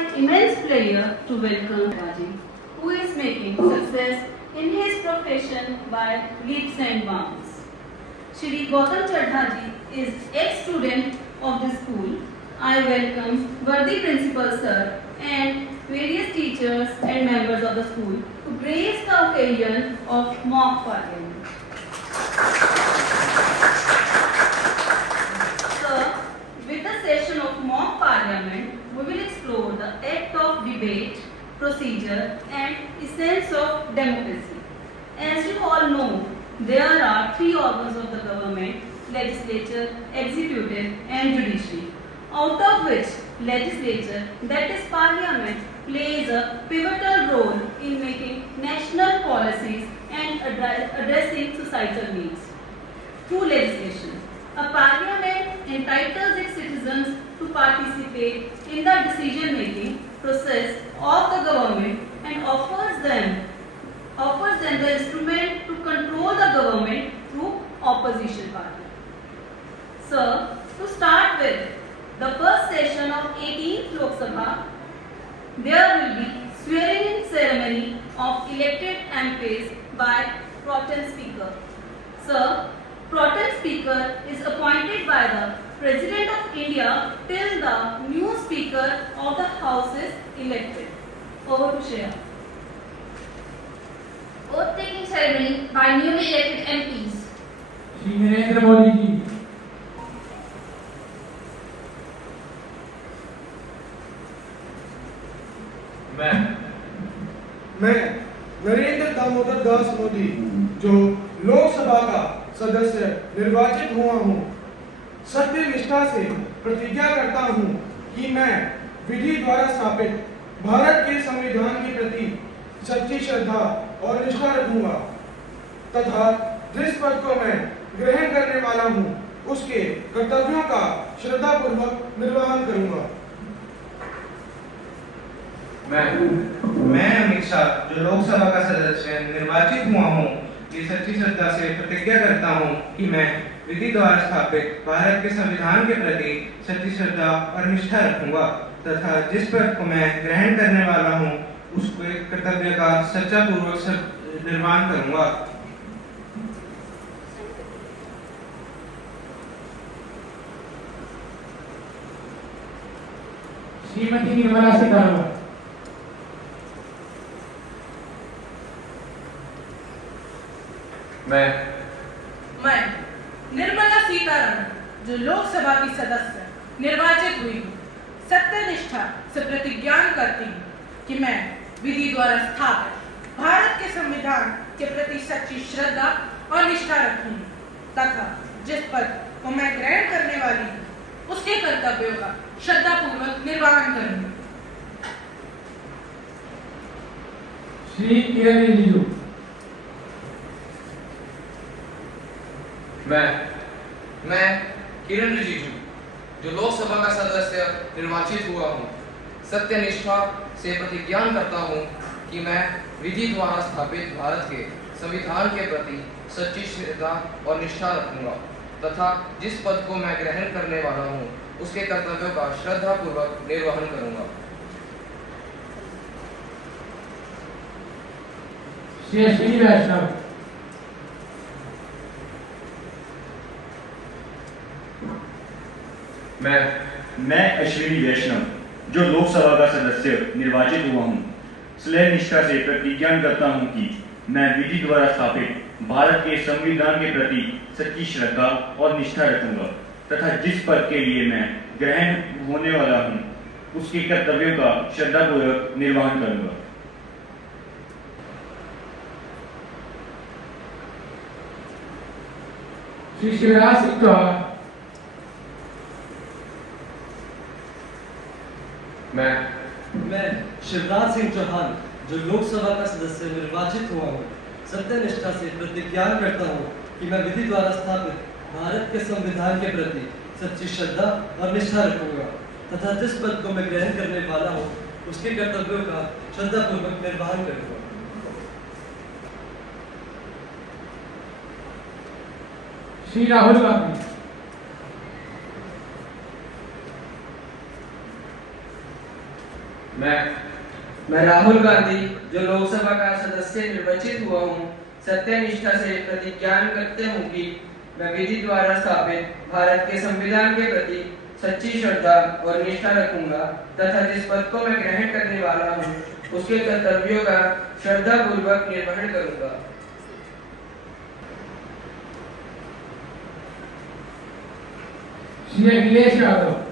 an immense pleasure to welcome Raji, who is making success in his profession by leaps and bounds. Shri Gautam Chadha ji is ex-student of the school. I welcome worthy principal sir and various teachers and members of the school to grace the occasion of mock parliament. Sir, with the session of mock parliament, we will explore the act of debate, procedure and essence of democracy. As you all know, there are three organs of the government: legislature, executive and judiciary. Out of which legislature, that is parliament, plays a pivotal role in making national policies and addressing societal needs. Through legislation, a parliament entitles its citizens to participate in the decision-making process of the government and offers them the instrument to control the government through opposition party. Sir, to start with, the first session of 18th Lok Sabha, there will be swearing-in ceremony of elected MPs by Pro Tem Speaker. Sir, Pro Tem Speaker is appointed by the President of India till the new Speaker of the House is elected. Over to Shreya. Oath-taking ceremony by newly elected MPs. Shri Narendra Modi ji. मैं नरेंद्र दामोदर दास मोदी, जो लोकसभा का सदस्य निर्वाचित हुआ हूँ, सत्य निष्ठा से प्रतिज्ञा करता हूँ कि मैं विधि द्वारा स्थापित भारत के संविधान के प्रति सच्ची श्रद्धा और निष्ठा रखूंगा तथा जिस पद को मैं ग्रहण करने वाला हूँ उसके कर्तव्यों का श्रद्धापूर्वक निर्वहन करूंगा। मैं अमित शाह, जो लोकसभा का सदस्य निर्वाचित हुआ हूँ, ये सच्ची श्रद्धा से प्रतिज्ञा करता हूँ कि मैं विधि द्वारा स्थापित भारत के संविधान के प्रति सच्ची श्रद्धा और निष्ठा रखूंगा तथा जिस पद को मैं ग्रहण करने वाला हूँ उसके कर्तव्य का सच्चा पूर्वक निर्वहन करूंगा। श्रीमती निर्मला सीतारमण। मैं निर्मला सीतारमण, जो लोकसभा की सदस्य निर्वाचित हुई हूँ, सत्यनिष्ठा से प्रतिज्ञा करती हूँ कि मैं विधि द्वारा स्थापित भारत के संविधान के प्रति सच्ची श्रद्धा और निष्ठा रखूंगी तथा जिस पद को मैं ग्रहण करने वाली हूँ उसके कर्तव्यों का श्रद्धापूर्वक निर्वहन करूंगी। श्री किरण रिजिजू। मैं किरण रिजिजू, जो लोकसभा का सदस्य निर्वाचित हुआ हूँ, सत्यनिष्ठा से प्रतिज्ञा करता हूँ कि मैं विधि द्वारा स्थापित भारत के संविधान के प्रति सच्ची श्रद्धा और निष्ठा रखूंगा तथा जिस पद को मैं ग्रहण करने वाला हूँ उसके कर्तव्यों का श्रद्धापूर्वक निर्वहन करूंगा। श्री अश्विनी वैष्णव। मैं अश्विनी वैष्णव, जो लोकसभा का सदस्य निर्वाचित हुआ हूँ, स्नेह निष्ठा से प्रतिज्ञा करता हूँ कि मैं विधि द्वारा स्थापित भारत के संविधान के प्रति सच्ची श्रद्धा और निष्ठा रखूंगा तथा जिस पद के लिए मैं ग्रहण होने वाला हूँ उसके कर्तव्यों का श्रद्धापूर्वक निर्वहन करूंगा। श्री शिवराज सिंह चौहान। मैं शिवराज सिंह चौहान, जो लोकसभा का सदस्य निर्वाचित हुआ हूँ, सत्यनिष्ठा से प्रतिज्ञा करता हूँ कि मैं विधि द्वारा स्थापित भारत के संविधान के प्रति सच्ची श्रद्धा और निष्ठा रखूंगा तथा जिस पद को मैं ग्रहण करने वाला हूँ उसके कर्तव्यों का श्रद्धापूर्वक निर्वहन करूंगा। श्री राहुल गांधी। मैं राहुल गांधी जो लोकसभा का सदस्य निर्वाचित हुआ हूँ सत्यनिष्ठा से प्रतिज्ञान करते हूँ कि मैं विधि द्वारा स्थापित भारत के संविधान के प्रति सच्ची श्रद्धा और निष्ठा रखूंगा तथा जिस पद को मैं ग्रहण करने वाला हूँ उसके कर्तव्यों का श्रद्धा पूर्वक निर्वहन करूंगा। श्री अखिलेश यादव।